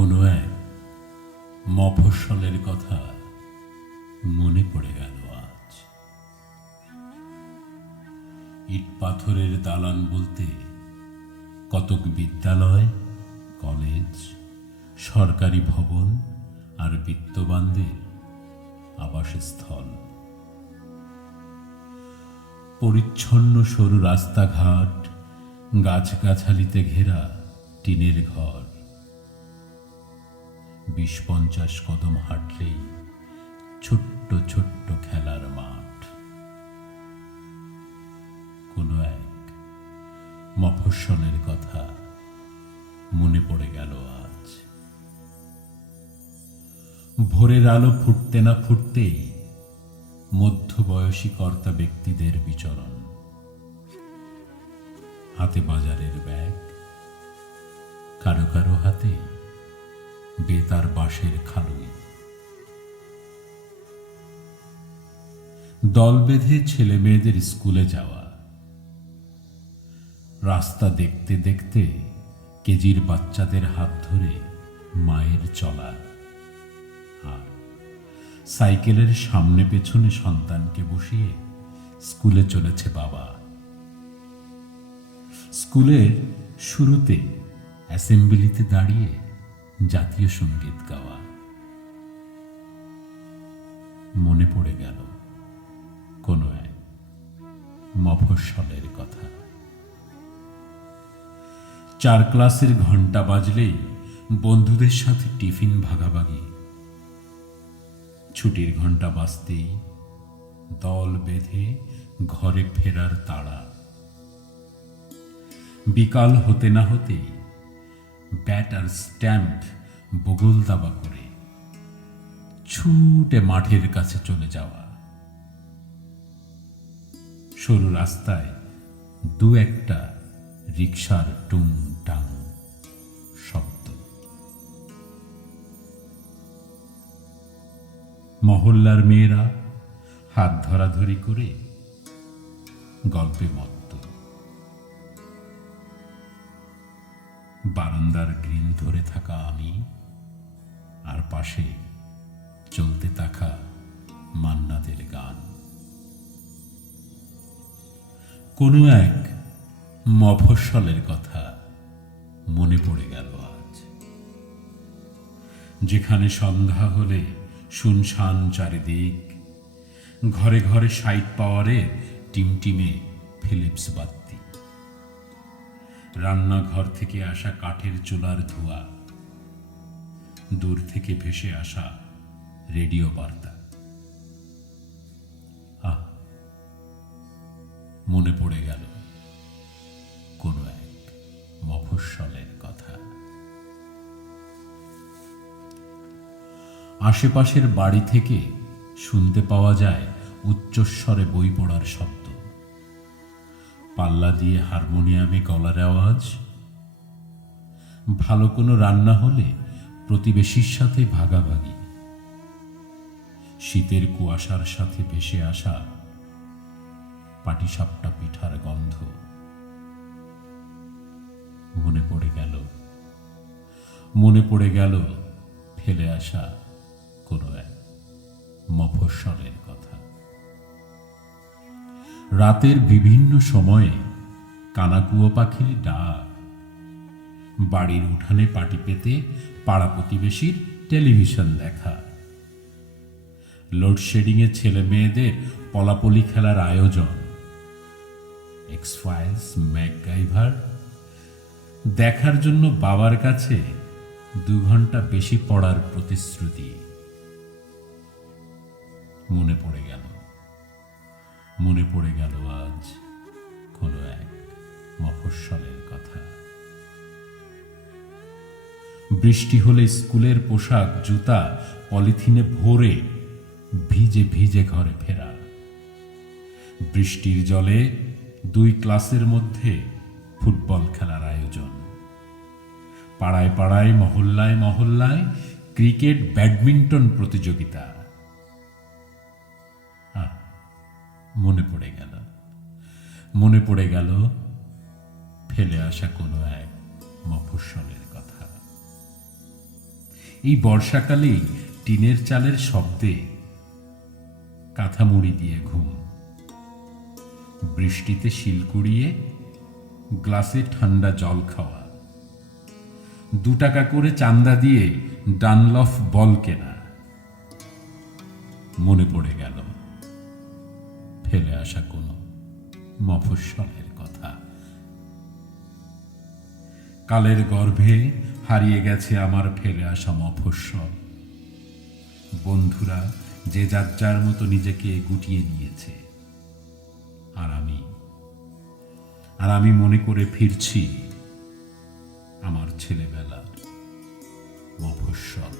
কোনো এক মফস্বলের কথা মনে পড়ে গেল আজ। ইট পাথরের দালান বলতে কতক বিদ্যালয়, কলেজ, সরকারি ভবন আর বিত্তবানদের আবাসস্থল। পরিচ্ছন্ন সরু রাস্তাঘাট, গাছগাছালিতে ঘেরা টিনের ঘর। ২০-৫০ কদম হাঁটলেই ছোট্ট ছোট্ট খেলার মাঠ। কোনো এক মফস্বলের কথা মনে পড়ে গেল আজ। ভোরের আলো ফুটতে না ফুটতেই মধ্যবয়সী কর্তা ব্যক্তিদের বিচরণ। হাতে বাজারের ব্যাগ, কারো কারো হাতে বেতার বাঁশের খালুই। দল বেঁধে ছেলে মেয়েদের স্কুলে যাওয়া। রাস্তা দেখতে দেখতে কেজির বাচ্চাদের হাত ধরে মায়ের চলা, আর সাইকেলের সামনে পেছনে সন্তানকে বসিয়ে স্কুলে চলেছে বাবা। স্কুলের শুরুতে অ্যাসেম্বলিতে দাঁড়িয়ে জাতীয় সঙ্গীত গাওয়া। মনে পড়ে গেল কোনো এক মফস্বলের কথা। 4 ক্লাসের ঘন্টা বাজলেই বন্ধুদের সাথে টিফিন ভাগাভাগি। ছুটির ঘন্টা বাজতেই দল বেঁধে ঘরে ফেরার তাড়া। বিকাল হতে না হতেই ব্যাট আর স্ট্যাম্প বগল দাবা করে ছুটে মাঠের কাছে চলে যাওয়া। সরু রাস্তায় দু একটা রিকশার টুং টাং শব্দ। মহল্লার মেয়েরা হাত ধরাধরি করে গল্পে মত্ত। বারান্দার গ্রিল ধরে থাকা আমি, আর পাশে চলতে থাকা মান্নাদের গান। কোনো এক মফস্বলের কথা মনে পড়ে গেল আজ। যেখানে সন্ধ্যা হলে শুনশান চারিদিক, ঘরে ঘরে ৬০ পাওয়ারের টিমটিমে ফিলিপস বাতি। রান্নাঘর থেকে আসা কাঠের চুলার ধোঁয়া, দূর থেকে ভেসে আসা রেডিও বার্তা। মনে পড়ে গেল কোনো এক মফস্বলের কথা। আশেপাশের বাড়ি থেকে শুনতে পাওয়া যায় উচ্চস্বরে বই পড়ার শব্দ, পাল্লা দিয়ে হারমোনিয়ামে গলার আওয়াজ। ভালো কোনো রান্না হলে প্রতিবেশীর সাথে ভাগাভাগি। শীতের কুয়াশার সাথে ভেসে আসা পাটিসাপটা পিঠার গন্ধ। মনে পড়ে গেল ফেলে আসা কোনো এক মফস্বলের কথা। রাতের বিভিন্ন সময়ে কানাকুয়ো পাখির ডাক, বাড়ির উঠানে পাটি পেতে পাড়া প্রতিবেশীর টেলিভিশন দেখা, লোডশেডিংয়ে ছেলে মেয়েদের পলাপলি খেলার আয়োজন, এক্স ফাইলস, ম্যাকগাইভার দেখার জন্য বাবার কাছে 2 ঘন্টা বেশি পড়ার প্রতিশ্রুতি। মনে পড়ে গেল আজ কোনো এক মফস্বলের কথা। বৃষ্টি হলে স্কুলের পোশাক, জুতা পলিথিনে ভরে ভিজে ভিজে ঘরে ফেরা। বৃষ্টির জলে 2 ক্লাসের মধ্যে ফুটবল খেলার আয়োজন। পাড়ায় পাড়ায়, মহল্লায় মহল্লায় ক্রিকেট, ব্যাডমিন্টন প্রতিযোগিতা। মনে পড়ে গেল ফেলে আসা কোনো এক মফস্বলের কথা। এই বর্ষাকালেই টিনের চালের শব্দে কাঁথা মুড়ি দিয়ে ঘুম, বৃষ্টিতে শিল কুড়িয়ে গ্লাসে ঠান্ডা জল খাওয়া, 2 টাকা করে চান্দা দিয়ে ডানলফ বল কেনা। মনে পড়ে গেল ফেলে আসা কোনো মফস্বলের কথা। কালের গর্ভে হারিয়ে গেছে আমার ফেলে আসা মফস্বল। বন্ধুরা যে যার যার মতো নিজেকে গুটিয়ে নিয়েছে, আর আমি মনে করে ফিরছি আমার ছেলেবেলার মফস্বল।